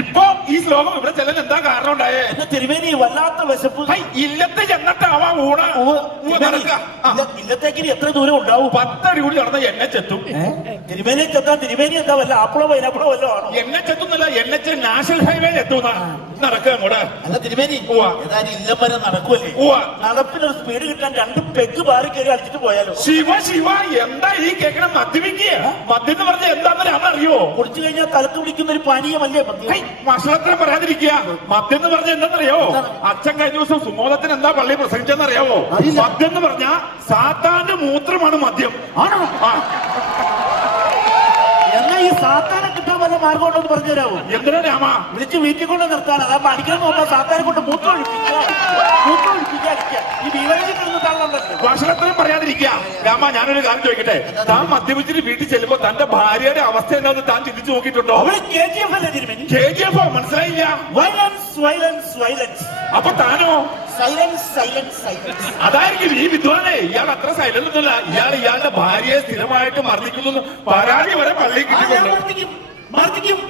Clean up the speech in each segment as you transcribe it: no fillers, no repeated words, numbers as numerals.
ഇപ്പൊ ഈ ശ്ലോകം ഇവിടെ ചെല്ലാൻ എന്താ കാരണം ഉണ്ടായേ? തിരുമേനി വല്ലാത്ത വിശപ്പ്. ഇല്ലത്തെ ചെന്നിട്ടാവാ ഊണ ഇല്ലത്തേക്ക് എത്ര ദൂരം ഉണ്ടാവും? 10 അടി കൂടി നടന്ന എന്നെ ചെത്തും. തിരുമേനി ചെത്താൻ തിരുമേനി എന്താ വല്ല ആപ്പിളോ പൈനാപ്പിളോ വല്ലോ ആണോ? എന്നെ ചെത്തുന്നില്ല, എന്നെ നാഷണൽ ഹൈവേ എത്തുന്ന നടക്കുക അങ്ങോട്ട്. അല്ല തിരുമേനി ഏതായാലും ഇല്ലം വരെ നടക്കുമല്ലേ? നടപ്പിനൊരു സ്പീഡ് കിട്ടാൻ 2 പെഗ് ബാറി കയറി കളിച്ചിട്ട് പോയാലോ? ശിവ ശിവ, എന്താ ഈ കേൾക്കണം? മദ്യപിക്കുക. മദ്യം എന്ന് പറഞ്ഞാൽ എന്താന്ന് ഞാൻ അറിയോ? കുടിച്ചു കഴിഞ്ഞാൽ തലക്ക് പിടിക്കുന്ന ഒരു പാനീയമല്ലേ മദ്യം? ഭക്ഷണത്തിന് പറയാതിരിക്കുക. മദ്യം എന്ന് പറഞ്ഞാൽ എന്താണെന്നറിയോ? അച്ഛൻ കഴിഞ്ഞ ദിവസം സുമോദത്തിന് എന്താ പള്ളി പ്രസംഗിച്ചെന്നറിയാവോ? മദ്യം എന്ന് പറഞ്ഞാൽ സാത്താന്റെ മൂത്രമാണ് മദ്യം. ആണോ? എന്നാ ഈ സാത്താനെ കിട്ടാൻ വല്ല മാർഗം ഉണ്ടോ എന്ന് പറഞ്ഞു തരാമോ? എന്തിനാ രാമ? വിളിച്ച് വീട്ടിൽ കൊണ്ട് നിർത്താൻ. അതാ അടിക്കണം നോക്കാം. സാത്താനെ കൊണ്ട് മൂത്രം ഒഴിപ്പിക്കുക. ഈ വീടുകളിൽ കിടന്നിട്ടാണല്ലോ. ഭക്ഷണത്തിനും പറയാതിരിക്കുക. രാമ, ഞാനൊരു കാര്യം ചോദിക്കട്ടെ? താൻ മദ്യപിച്ചിട്ട് വീട്ടിൽ ചെല്ലുമ്പോ തന്റെ ഭാര്യയുടെ അവസ്ഥ എന്താണെന്ന് താൻ ചിന്തിച്ചു നോക്കിയിട്ടുണ്ടോ? അവള് KGF അല്ലേ തിരുമേനി? KGF മനസ്സിലായില്ല. Violence violence violence. അപ്പൊ താനോ? Silence silence silence. അതായിരിക്കും ഈ വിദ്വാനെ. ഇയാൾ അത്ര സൈലന്റ് ഒന്നുമല്ല. ഇയാളുടെ ഭാര്യയെ സ്ഥിരമായിട്ട് മർദ്ദിക്കുന്നു, പരാതി വരെ പള്ളിയിൽ കിട്ടിയിട്ടുണ്ട്.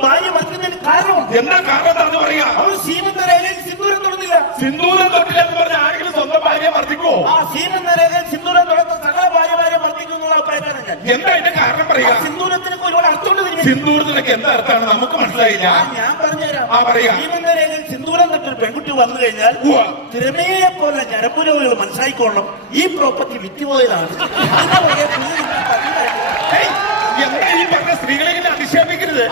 ഭാര്യ മർദ്ദിക്കുന്നതിന് കാരണം എന്താ കാരണം? എന്താണെന്ന് പറയാ. അവൾ സീമന്തരേഖയിൽ സിന്ദൂരം തൊടുന്നില്ല. സിന്ദൂരം തൊട്ടില്ല എന്ന് പറഞ്ഞ ആരെങ്കിലും സ്വന്തം ഭാര്യയെ മർദ്ദിക്കുവോ? ആ സീമന്തരേഖയിൽ സിന്ദൂരം തൊടുന്ന സകല ഭാര്യമാരെ മർദ്ദിക്കുന്നു എന്നുള്ള അഭിപ്രായമാണ് ഞാൻ. എന്താ അതിന്റെ കാരണം പറയുക? സിന്ദൂരത്തിനൊക്കെ ഒരുപാട് അർത്ഥമുണ്ട്. സിന്ദൂരത്തിനൊക്കെ എന്താ അർത്ഥമാണ്? നമുക്ക് മനസ്സിലായില്ല. ഞാൻ പറഞ്ഞുതരാം. സീമന്തരേഖയിൽ സിന്ദൂരം തൊട്ടൊരു പെൺകുട്ടി വന്നു കഴിഞ്ഞാൽ തിരമേയെ പോലെ ഞരമ്പ് രോഗികൾ മനസ്സിലാക്കിക്കൊള്ളണം ഈ പ്രോപ്പർട്ടി വിറ്റുപോയതാണ്. എന്താ ഈ പറഞ്ഞ? സ്ത്രീകളെ ഇങ്ങനെ അധിക്ഷേപിക്കരുത്.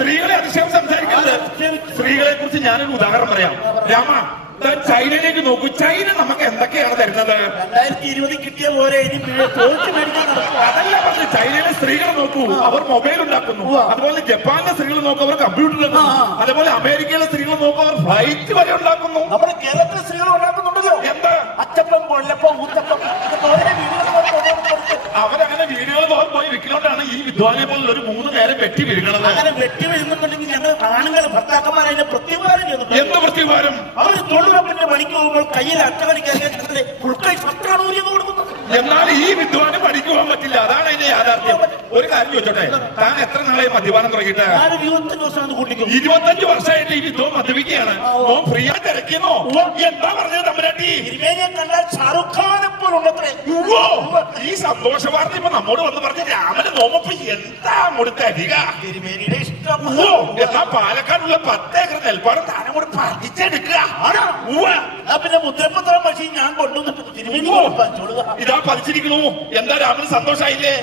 സ്ത്രീകളെ അധിക്ഷേപം സംസാരിക്കരുത്. സ്ത്രീകളെ കുറിച്ച് ഞാനൊരു ഉദാഹരണം പറയാം. രാമ, ചൈനയിലേക്ക് നോക്കൂ. ചൈന നമുക്ക് എന്തൊക്കെയാണ് തരുന്നത്? 2020 കിട്ടിയ പോലെ അതല്ല പറഞ്ഞു. ചൈനയിലെ സ്ത്രീകളെ നോക്കൂ, അവർ മൊബൈൽ ഉണ്ടാക്കുന്നു. അതുപോലെ ജപ്പാനിലെ സ്ത്രീകൾ നോക്കൂ, അവർ കമ്പ്യൂട്ടർ ഉണ്ടാക്കുന്നു. അതുപോലെ അമേരിക്കയിലെ സ്ത്രീകൾ നോക്കൂ, അവർ ഫ്ലൈറ്റ് വരെ ഉണ്ടാക്കുന്നു. നമ്മുടെ കേരളത്തിലെ സ്ത്രീകൾ ഉണ്ടാക്കുന്നുണ്ടല്ലോ. എന്താ? അച്ചപ്പം, കൊല്ലപ്പം, ഊത്തപ്പം. അവരങ്ങനെ വീടുകൾ പോയി വിൽക്കുന്നോണ്ടാണ് ഈ വിദ്വാനെ പോലെ ഒരു 3 നേരം വെട്ടി വീഴുന്നത്. അങ്ങനെ വെട്ടി വീഴുന്നുണ്ടെങ്കിൽ ഞങ്ങൾ ആണുങ്ങൾ ഭർത്താക്കന്മാർ അതിന്റെ പ്രത്യുപകാരം ചെയ്യുന്നു. എന്ത് പ്രത്യുപകാരം? അവർ തൊഴിലുറപ്പിന്റെ പണിക്ക് പോകുമ്പോൾ കയ്യിൽ അറ്റമണിക്കാതെ ഫുൾക്കൈ പത്താണ് കൊടുക്കുന്നത്. എന്നാൽ ഈ വിദ്വാന് പണിക്ക് പോകാൻ പറ്റില്ല. അതാണ് അതിന്റെ യാഥാർത്ഥ്യം. ഒരു കാര്യം ചോദിച്ചോട്ടെ, താൻ എത്ര നാളെ മദ്യപാനം തുടങ്ങിയിട്ട്? 25 വർഷം കൂട്ടിക്കും. 25 വർഷമായിട്ട് ഈ വിദ്വാൻ മദ്യപിക്കുകയാണ്. ഫ്രീ ആയിട്ട് ഇറക്കിയെന്നോ? എന്താ പറഞ്ഞത് തമ്പുരാട്ടി? തിരുമേനിയെ കണ്ടാൽ ഷാറുഖ് ഖാനെ പോലുണ്ടത്രേ. ഈ സന്തോഷ വാർത്ത ഇപ്പൊ നമ്മോട് വന്ന് പറഞ്ഞ രാമന് നോമപ്പ് എന്താ കൊടുത്ത അധിക? തിരുമേനിയുടെ ഇഷ്ടം. എന്നാ പാലക്കാടുള്ള 10 ഏക്കർ നെൽപ്പാടം താനം കൂടെ പതിച്ചെടുക്കുക. പിന്നെ മുദ്രപത്രം പക്ഷേ ഞാൻ കൊണ്ടുവന്നിട്ട് തിരുമേനി ഇതാ പതിച്ചിരിക്കുന്നു. എന്താ രാമന് സന്തോഷായില്ലേ?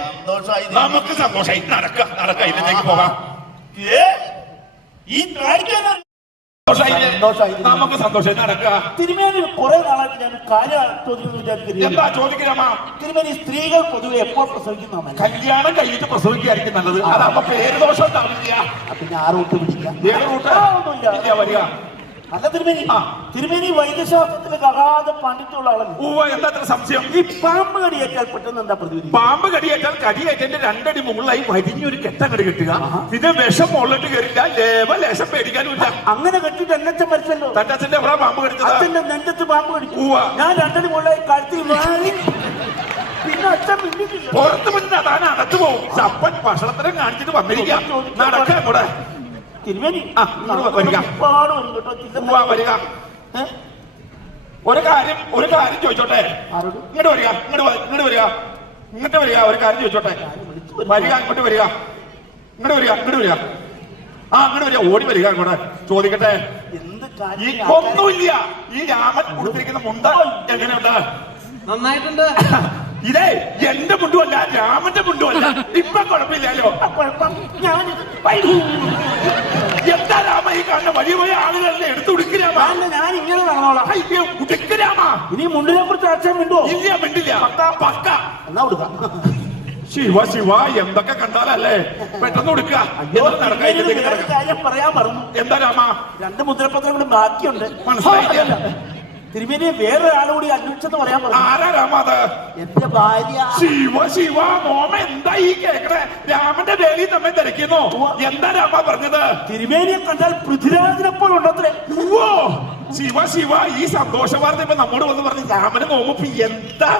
നമുക്ക് സന്തോഷായി. നടക്ക ഇതിലേക്ക് പോകാം. ഈ നമുക്ക് സന്തോഷം. നടക്ക. തിരുമേനി കുറെ നാളായിട്ട് ഞാൻ കാര്യം ചോദിക്കുന്നു വിചാരിക്കുന്നു. എന്താ ചോദിക്കാമ? തിരുമേനി സ്ത്രീകൾ പൊതുവെ എപ്പോൾ പ്രസവിക്കുന്ന? കല്യാണം കഴിഞ്ഞിട്ട് പ്രസവിക്കായിരിക്കും നല്ലത്. അതാകുമ്പോ പേര് ദോഷം ഉണ്ടാവില്ല. പിന്നെ ആ റൂട്ട് പിടിക്കാം. വരിക. അല്ല തിരുമേനി, തിരുമേനി വൈദ്യശാസ്ത്രത്തിലെ അഗാധ പാണ്ഡിത്യമുള്ള ആളല്ലേ? എന്താ സംശയം? ഈ പാമ്പ് കടിയേറ്റാൽ പെട്ടെന്ന് എന്താ പ്രതിവിധി? പാമ്പ് കടിയേറ്റാൽ കടിയേറ്റന്റെ 2 അടി മുകളിലായി വലിഞ്ഞൊരു കെട്ടങ്ങട് കെട്ടുക. ഇത് വിഷം മുകളിലോട്ട് കയറില്ല. ലേശം പേടിക്കാനുമില്ല. അങ്ങനെ കെട്ടിട്ട് എന്നെ മരിച്ചല്ലോ. തന്റെ അച്ഛന്റെ എവിടെ പാമ്പ് കടിച്ചത്? അച്ഛന്റെ നെഞ്ചത്ത് പാമ്പ് കടിച്ചു. ഞാൻ 2 അടി മുകളിലായി കഴുത്തി വാങ്ങി. പിന്നെ അച്ഛൻ മിണ്ടിട്ടില്ല. പുറത്ത് മുന്നേ താൻ അകത്ത് പോകും. ചപ്പൻ ഭക്ഷണത്തിനും കാണിച്ചിട്ട് വന്നിരിക്കാം. നടക്കാൻ കൂടെ തിരുമേനി വരിക. ഒരു കാര്യം ചോദിച്ചോട്ടെ? ഇങ്ങോട്ട് വരിക. ഒരു കാര്യം ചോദിച്ചോട്ടെ? വരിക. ഇങ്ങോട്ട് വരിക. അങ്ങോട്ട് വരിക. ഓടി വരിക. അങ്ങോട്ട് ചോദിക്കട്ടെ? ഒന്നുമില്ല. ഈ രാമൻ കൊടുത്തിരിക്കുന്ന മുണ്ട എങ്ങനെയുണ്ട്? നന്നായിട്ടുണ്ട്. ഇതേ എന്റെ മുണ്ടുമല്ല, രാമന്റെ മുണ്ടുമല്ല. ഇപ്പൊ കുഴപ്പമില്ലല്ലോ. എന്താ രാമ ഈ കാണുന്ന വലിയ വലിയ ആളുകളെ എടുത്ത് ഉടുക്കരാമ? ഞാൻ ഇങ്ങനെ നടന്നോളാം. ഉടുക്കരാമ. ഇനി മുണ്ടിനെ കുറിച്ച് അച്ഛൻ മിണ്ടോ? ഇല്ല, മിണ്ടില്ല. പക്ക. എന്നാ കൊടുക്കാം. ശിവ എന്തൊക്കെ കണ്ടാലല്ലേ പെട്ടെന്ന് കൊടുക്കുക. കാര്യം പറയാൻ പറഞ്ഞു. എന്താ രാമ? 2 മുദ്രപത്രങ്ങളും ബാക്കിയുണ്ട്. മനസ്സിലായില്ല. തിരുമേനിയെ വേറൊരാളോട് അന്വേഷിച്ചെന്ന് പറയാൻ പറഞ്ഞു. ആരാ രാമ? അത് എന്റെ ഭാര്യ. ശിവ മോമ എന്താ ഈ കേക്കണേ? രാമന്റെ വേലി നമ്മെ തിരക്കുന്നു. എന്താ രാമ പറഞ്ഞത്? തിരുമേനിയെ കണ്ടാൽ പൃഥ്വിരാജിനെ പോലുണ്ടത്രേ. ശിവ ഈ സന്തോഷ വാർത്ത ഇപ്പൊ നമ്മോട് വന്ന് പറഞ്ഞു രാമന് നോമപ്പ് എന്താ